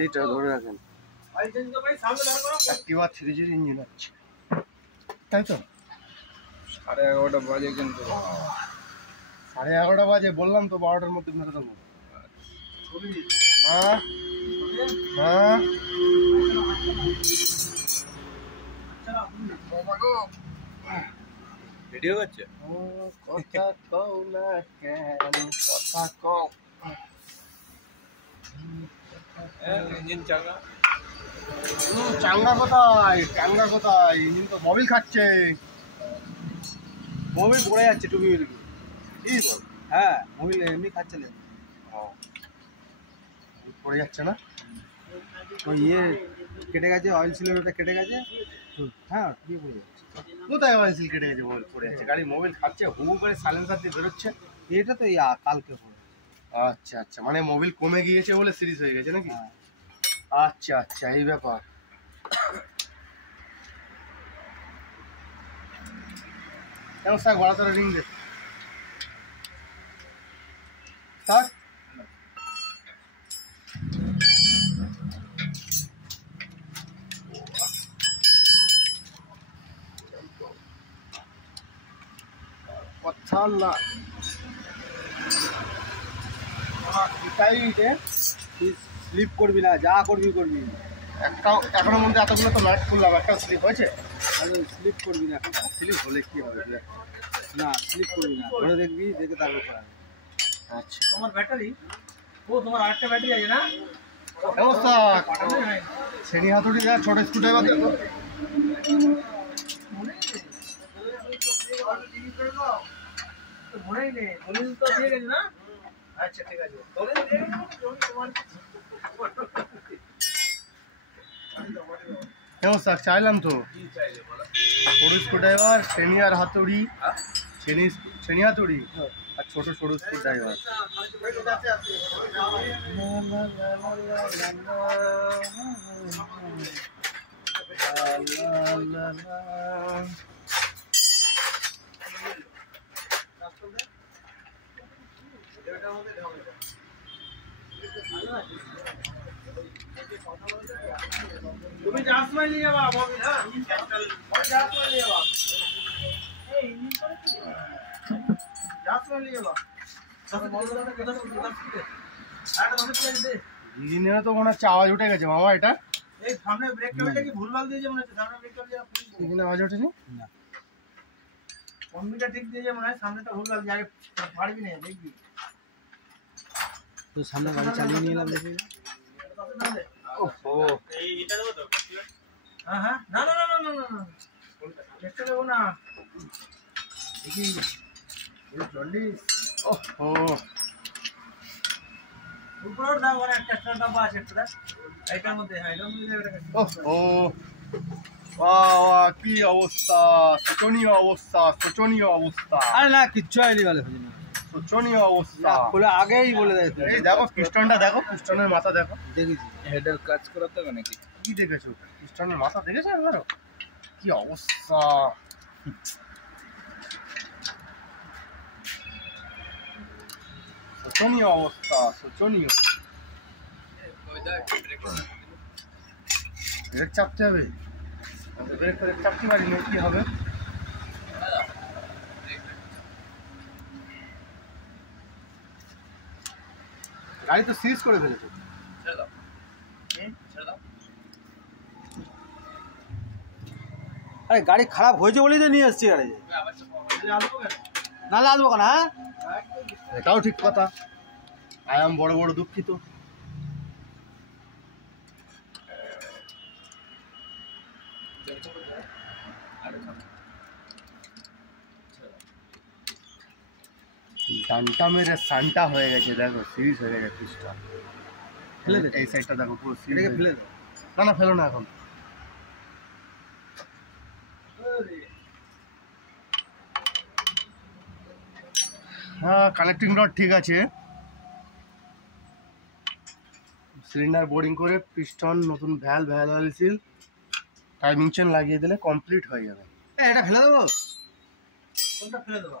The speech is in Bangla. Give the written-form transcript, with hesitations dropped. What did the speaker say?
এইটা ধরে রাখেন। অ্যাক্টিভা 3G ইঞ্জিন আছে, তাই তো? 11:30 বাজে কিন্তু। 11:30 বাজে, বললাম তো 12টার মধ্যে মেরে দেবো। হ্যাঁ হ্যাঁ ভিডিও করছে। কথা কও না কেন, কথা কও। ইঞ্জিন চাঙ্গা। চাঙ্গা কোথায়, চাঙ্গা কোথায়? ইঞ্জিন তো মোবিল খাচ্ছে, মোবিল পড়ে যাচ্ছে টুপি উঠবি। কি বল? হ্যাঁ মোবিল এমনি খাচ্ছে না। পড়ে যাচ্ছে না? ওই ইয়ে কেটে গেছে, অয়েল ছিল ওটা কেটে গেছে। হ্যাঁ কি পড়ে যাচ্ছে? কোথায় অয়েল সিল কেটে গেছে? মোবিল পড়ে যাচ্ছে, গাড়ি মোবিল খাচ্ছে, হু করে সাইলেন্সার দিয়ে বেরোচ্ছে। এটা তো কালকে পড়ে। আচ্ছা আচ্ছা, মানে মোবিল কমে গিয়েছে বলে সিরিজ হয়ে গেছে নাকি? আচ্ছা আচ্ছা, এই ব্যাপার। কেন স্যার বড় তোরা রিং দে স্যার। কথা না স্লিপ করবি না, যা করবি করবি। একটাও এখনো মধ্যে এতগুলো তো নাট খুললাম, একটাও স্লিপ হয়েছে? স্লিপ করবি না, স্লিপ হলে কি হবে? না স্লিপ করবি না, ধরে দেখবি, দেখে তারপর করাবি। আচ্ছা, তোমার ব্যাটারি, ও তোমার আরেকটা ব্যাটারি আছে না? অবস্থা শ্রেণী হাতুড়ি যা ছোট স্কুটার দেখো। মনেই নেই, দলিল তো দিয়ে গেছে না? আচ্ছা ঠিক আছে, দলিল দিয়ে গেছে তোমার। অবস্থা চাইলাম তো ছোট স্ক্রুড্রাইভার, শ্রেণী আর হাতুড়ি, শ্রেণী হাতুড়ি আর ছোট ছোট স্ক্রুড্রাইভার। তুমি যার সময় নিয়ে যাবা মোবিল, হ্যাঁ যার সময় নিয়ে যাবা, এই ইঞ্জিন করে যার সময় নিয়ে যাবা। ইঞ্জিনিয়ার তো মনে হচ্ছে আওয়াজ উঠে গেছে মামা। এটা এই সামনে ব্রেক ক্যাবিনটা কি ভুলভাল দিয়েছে মনে হচ্ছে, সামনে ব্রেক ক্যাবিনটা ইঞ্জিনে আওয়াজ ওঠেনি না, কম্পিউটার ঠিক দিয়েছে মনে হয়, সামনেটা ভুলভাল দিয়ে আগে পারবি না, দেখবি তো সামনে গাড়ি চালিয়ে নিয়ে এলাম দেখি। ওহো, হ্যাঁ হ্যাঁ, না না না না না না, চেষ্টা দেবো না দেখি চল্লিশ। ওহো, উপরে দাও, ওরা একটা ডাব্বা আছে একটা, এইটার মধ্যে, হ্যাঁ এটার মধ্যে এটা ওহো, বাহ কি অবস্থা, শোচনীয় অবস্থা, শোচনীয় অবস্থা, আরে না কিচ্ছু হয়নি, বলে শোচনীয় অবস্থা। বলে আগেই বলে দেয়। এই দেখো পিস্টনটা দেখো, পিস্টনের মাথা দেখো। দেখেছি হেডের কাজ করাতে হবে নাকি? কি দেখেছো? পিস্টনের মাথা দেখেছো একবারও? কি অবস্থা, শোচনীয় অবস্থা, শোচনীয়। ব্রেক চাপতে হবে, ব্রেক চাপতে পারি না, কি হবে? গাড়ি তো সিজ করে ফেলেছে। আরে গাড়ি খারাপ হয়েছে বলেই তো নিয়ে এসছি গাড়ি, নাহলে আসবো কেন? হ্যাঁ এটাও ঠিক কথা, আই এম বড় বড় দুঃখিত। ডানটা মেরে সানটা হয়ে গেছে, দেখো সিরিজ হয়ে গেছে পিস্টন। ফেলে দে, এই সাইডটা দেখো পুরো সিরিজ। এটাকে ফেলে দে। না না ফেলো না এখন। হ্যাঁ কানেক্টিং রড ঠিক আছে, সিলিন্ডার বোরিং করে পিস্টন, নতুন ভ্যালভ সিল, টাইমিং চেন লাগিয়ে দিলে কমপ্লিট হয়ে যাবে। এটা ফেলে দেবো? কোনটা ফেলে দেবো?